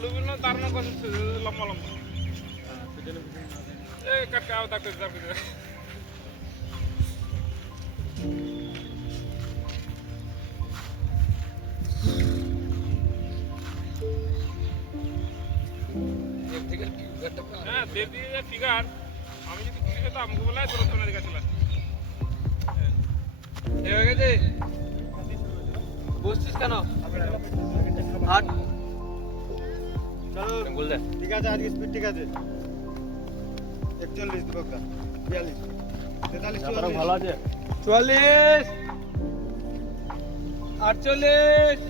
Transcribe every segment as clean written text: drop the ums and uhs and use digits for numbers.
W বিল দাঁড়ানো কথা লম্বা লম্বা এই কাটকা আও তাকে যাবে হ্যাঁ দেবী যে ফিগার আমি যদি খুশি হতো আমাকে বলে তোর সামনে দিকে চলে এই হয়ে গেছে বসছিস কেন হাট চলো বল দে ঠিক আছে আজকে স্পিড ঠিক আছে 41 দীপকদা 42 43 44 ভালো আছে 44 48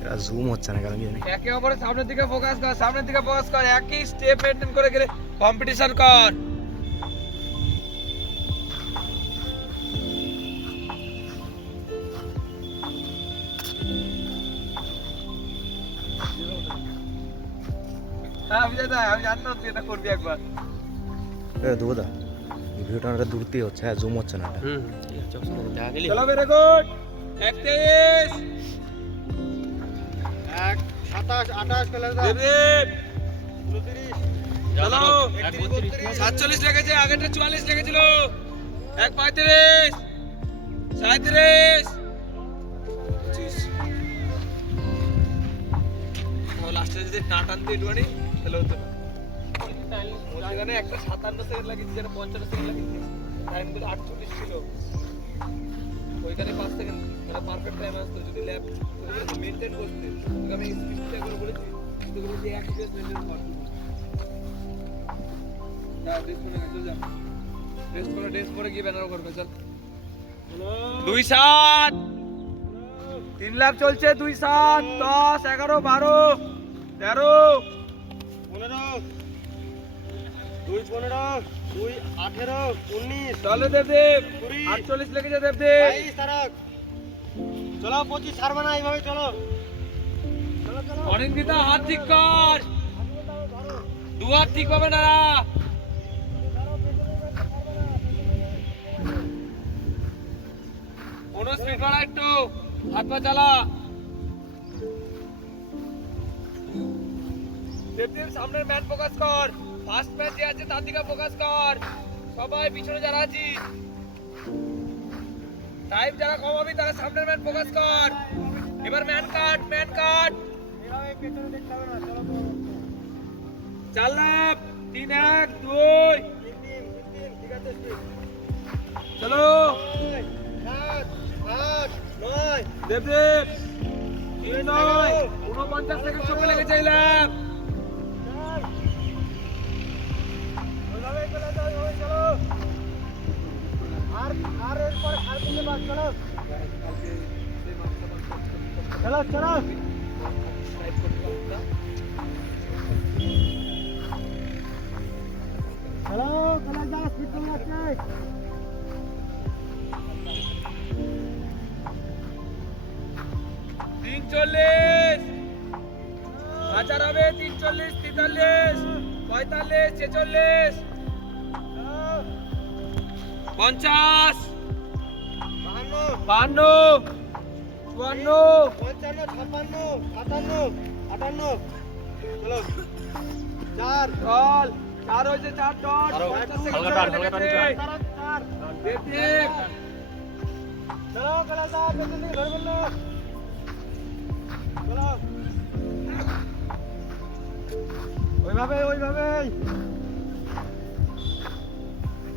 এটা জুম হচ্ছে না কেন জানি একে অপরের সামনের দিকে ফোকাস কর একই স্টেপ মেইনটেইন করে গেলে কম্পিটিশন কর হ্যাঁ বিজয় দা আমি জানতাম তুই এটা করবি একবার দুদা ভিডিওটা অনেকটা দূর দিয়ে হচ্ছে হ্যাঁ জুম হচ্ছে না চলো ভেরি গুড 31 1 27 28 পেলে দাও দেবদেব 29 চলো 47 লেগেছে আগেরটা 44 লেগেছিল 1 35 37 লাস্টে যদি না টানতে একটুখানি তাহলে হতো ওখানে একটা 57 সেকেন্ড লাগিয়েছে যেটা 55 সেকেন্ড লাগিয়েছে টাইম তো 48 ছিল ওইখানে 5 সেকেন্ড মানে পারফেক্ট টাইম আসতো যদি ল্যাব মেইনটেইন করতে তোকে আমি স্পিডটা করে বলেছি তোকে বলেছি এক স্পেস মেইনটেইন কর যা রেস্ট করে চল যা রেস্ট করে গিয়ে ব্যানার করবে চল 27 3 ল্যাপ চলছে 27 10 11 12 13 15 2 15 2 18 19 চলো দেবদেব 20 48 লেগেছে দেবদেব 22 তারক চলো 25 ছাড়বে না এইভাবে চলো চলো চলো অনিন্দিতা হাত ঠিক কর দু হাত ঠিক পাবে না কোনো স্পিড বাড়া একটু হাত পা চালা দেবদেব সামনের ম্যান ফোকাস কর ফার্স্ট ম্যান যে আছে তার দিকে ফোকাস কর সবাই পিছনে যারা আছি টাইম যারা কমাবি তারা সামনের ম্যান ফোকাস কর এবার ম্যান কাট এইভাবে পেছনে দেখতে হবে না চলো চাল লাভ 3 1 2 3 ঠিক আছে স্পিড চলো 7 8 9 দেবদেব 3 9 49 সেকেন্ড সময় লেগেছে এলাম ওইভাবে চলে যাও ওইভাবে চলো আর এরপর আর দিকে বাদ চলো চলো চলো চলো চলে যাও স্পিড কম লাগছে তিন 40 হাজার হবে 43 43 45 46 50 52 52 54 55 56 57 58 চলো 4 চল 4 হয়েছে 4 ডট দেবদেব চলো চলে যাও পেছন দিকে ধরে বললো চলো ওইভাবে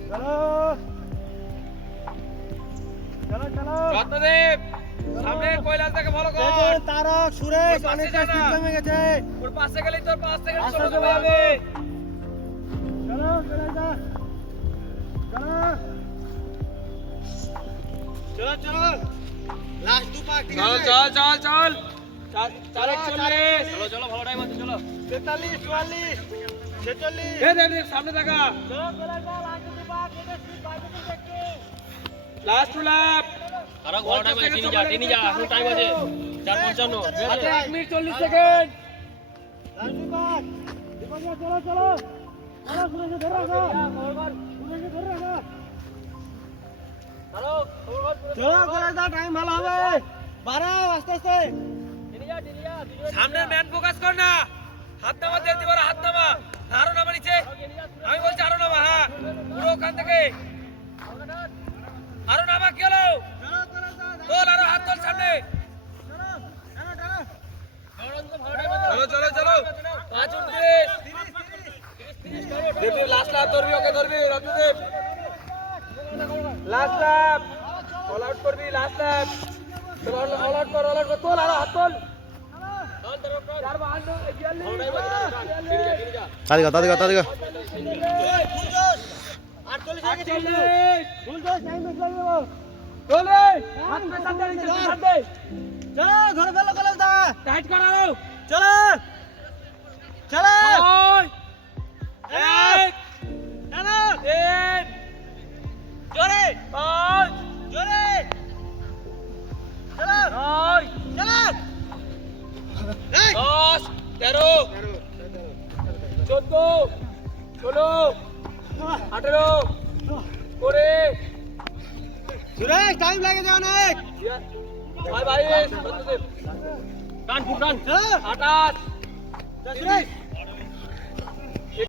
চলো চলো চলো রত্নদেব সামনে কৈলাসটাকে ফলো কর তারক সুরেশ ওর পাশে অনেকটা যা না। স্পিড কমে গেছে ওর পাশে গেলেই তোর 5 সেকেন্ড আস্তে সময় আস্তে কমে যাবে চলো চলে যা চলো চলো লাস্ট দু পাক ঠিক চল আছে চল চল চল 40 চলো ভালো টাইম আছে চলো 43 44 46 এ দেব সামনে দেখা চলো চলে যা লাস্ট দু পাক এটা স্পিড বাইরে দেখো লাস্ট টু ল্যাপ আরো ভালো টাইম আছে টিনি যা এখন টাইম আছে 4:55 আচ্ছা 1 মিনিট 40 সেকেন্ড লাস্ট দু পাক দীপক চলো চলো চলো সুরেশ ধরে রাখো সুরেশ ধরে রাখো আরো চলো করে দাও, টাইম ভালো হবে। বাড়াও আস্তে আস্তে। টেনে যা সামনে ম্যান ফোকাস কর না, হাত নামা দিয়ে দিবার, হাত নামা, আরো নামা নিচে, আমি বলছি আরো নামা, হ্যাঁ পুরো ওখান থেকে আরো নামা। কি হলো? চলো করে দাও, তোল, আরো হাত তোল সামনে। চলো টানো টানো। চলো চলো চলো, 5 29 লাস্ট লাভ ধরবি, ওকে ধরবি রত্নদেব, লাস্ট লাভ অল আউট করবি, লাস্ট লাভ। চলো অল আউট কর, অল আউট কর, তোল, আরো হাত তোল। 4 52 তাদিকা 48 সেকেন্ড কিন্তু। ফুল দোষ, টাইম বেশি লাগবে বাবু। চলে হাত পে সাথে নিচে সাথে চলো ধরে ফেলো কলেজ দা। টাইট কর, আরো চলো চলো। 1 টানো 3 জোরে 5 জোরে। চলো 9 চলো। 10 13 14 16 18 20 সুরেশ টাইম লাগে যায় অনেক। ভাই ভাই রত্নদেব টান খুব টান চলো 28 সুরেশ